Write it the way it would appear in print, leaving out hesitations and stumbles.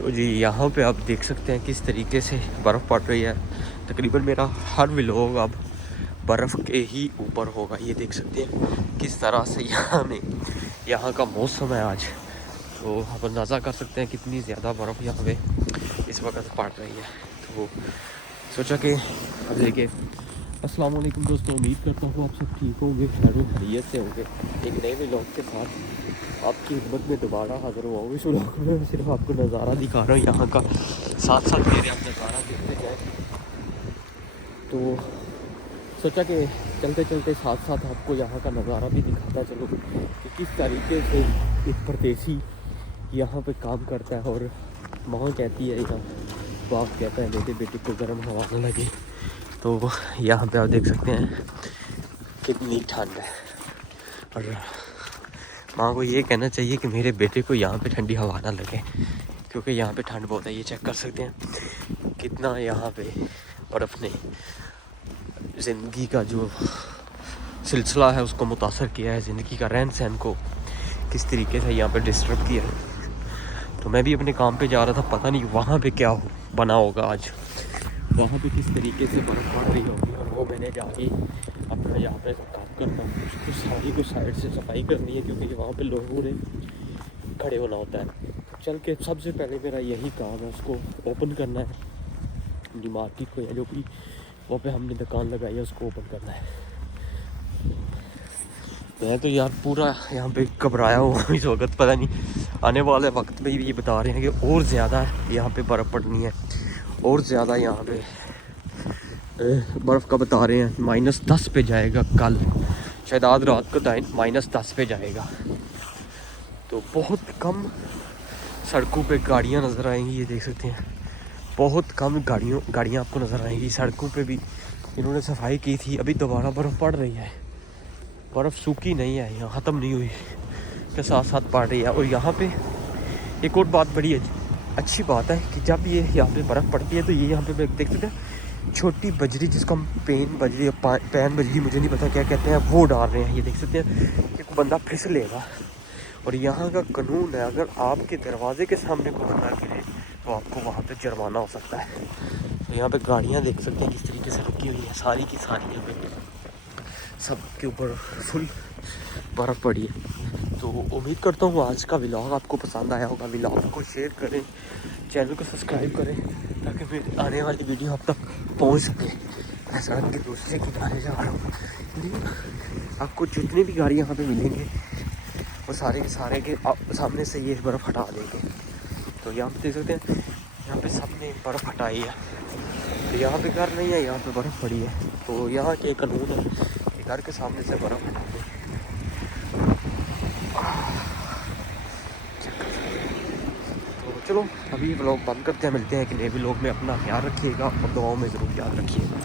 तो जी यहाँ पे आप देख सकते हैं किस तरीके से बर्फ़ पड़ रही है। तकरीबन मेरा हर व्लॉग अब बर्फ़ के ही ऊपर होगा। ये देख सकते हैं किस तरह से यहाँ का मौसम है आज। तो आप अंदाज़ा कर सकते हैं कितनी ज़्यादा बर्फ़ यहाँ पे इस वक्त पड़ रही है। तो सोचा कि अब देखिए। अस्सलाम वालेकुम दोस्तों, उम्मीद करता हूँ आप सब ठीक होंगे, खैरियत से होंगे। एक नए व्लॉग के साथ आपकी खिदमत में दोबारा हाज़िर हुआ हूँ। इस व्लॉग में मैं सिर्फ आपको नज़ारा दिखा रहा हूँ यहाँ का, साथ साथ मेरे आप नज़ारा देखते जाए। तो सोचा कि चलते चलते साथ साथ आपको यहाँ का नज़ारा भी दिखाता चलो कि किस तरीके से एक परदेसी यहाँ पे काम करता है। और माँ कहती है यहाँ, बाप कहता है मेरे बेटे को गर्म हवा न लगे। तो यहाँ पे आप देख सकते हैं कितनी ठंड है। और माँ को ये कहना चाहिए कि मेरे बेटे को यहाँ पे ठंडी हवा ना लगे, क्योंकि यहाँ पे ठंड बहुत है। ये चेक कर सकते हैं कितना यहाँ पे बर्फ़ ने ज़िंदगी का जो सिलसिला है उसको मुतासर किया है, ज़िंदगी का रहन सहन को किस तरीके से यहाँ पे डिस्टर्ब किया है। तो मैं भी अपने काम पे जा रहा था, पता नहीं वहाँ पे क्या बना होगा आज, वहाँ पे किस तरीके से बर्फ़ पड़ रही होगी। और वो मैंने जाके अपना यहाँ पे काम करता हूँ, उसको सारी को साइड से सफाई करनी है, क्योंकि वहाँ पे लोगों ने खड़े होना होता है। चल के सबसे पहले मेरा यही काम है, उसको ओपन करना है। मार्केट को या जो भी वहाँ पे हमने दुकान लगाई है उसको ओपन करना है। मैं तो यार पूरा यहाँ पे घबराया हुआ इस वक्त, पता नहीं आने वाले वक्त में ये बता रहे हैं कि और ज़्यादा यहाँ पे बर्फ़ पड़नी है, और ज़्यादा यहाँ पे बर्फ़ का बता रहे हैं -10 पे जाएगा कल, शायद आज रात को -10 पे जाएगा। तो बहुत कम सड़कों पे गाड़ियाँ नज़र आएंगी। ये देख सकते हैं बहुत कम गाड़ियाँ आपको नज़र आएंगी। सड़कों पे भी इन्होंने सफाई की थी, अभी दोबारा बर्फ़ पड़ रही है। बर्फ़ सूखी नहीं है, यहाँ ख़त्म नहीं हुई, के साथ साथ पड़ रही है। और यहाँ पे एक और बात बड़ी अच्छी बात है कि जब ये यहाँ पे बर्फ़ पड़ती है तो ये यहाँ पे देख सकते हैं छोटी बजरी, जिसको हम पैन बजरी मुझे नहीं पता क्या कहते हैं, वो डाल रहे हैं। ये देख सकते हैं कि कोई बंदा फिसलेगा। और यहाँ का कानून है, अगर आपके दरवाजे के सामने कोई बंदा गिरे तो आपको वहाँ पे जुर्माना हो सकता है। तो यहाँ पे गाड़ियाँ देख सकते हैं किस तरीके से रुकी हुई है, सारी की सारी यहाँ पे सब के ऊपर फुल बर्फ़ पड़ी है। तो उम्मीद करता हूँ आज का व्लॉग आपको पसंद आया होगा। व्लॉग को शेयर करें, चैनल को सब्सक्राइब करें, ताकि मेरी आने वाली वीडियो आप तक पहुँच सके। मैं सड़क के दूसरे किनारे जा रहा हूँ, आपको जितनी भी गाड़ी यहाँ पे मिलेंगे वो सारे के सारे के सामने से ये बर्फ़ हटा देंगे। तो यहाँ पे देख सकते हैं यहाँ पे सब ने बर्फ़ हटाई है। तो यहाँ पे घर नहीं है, यहाँ पे बर्फ़ पड़ी है। तो यहाँ के कानून है कि घर के सामने से बर्फ़ हटा दें। तो चलो अभी व्लॉग बंद करते हैं, मिलते हैं कि नए व्लॉग में। अपना ख्याल रखिएगा और दुआओं में ज़रूर याद रखिएगा।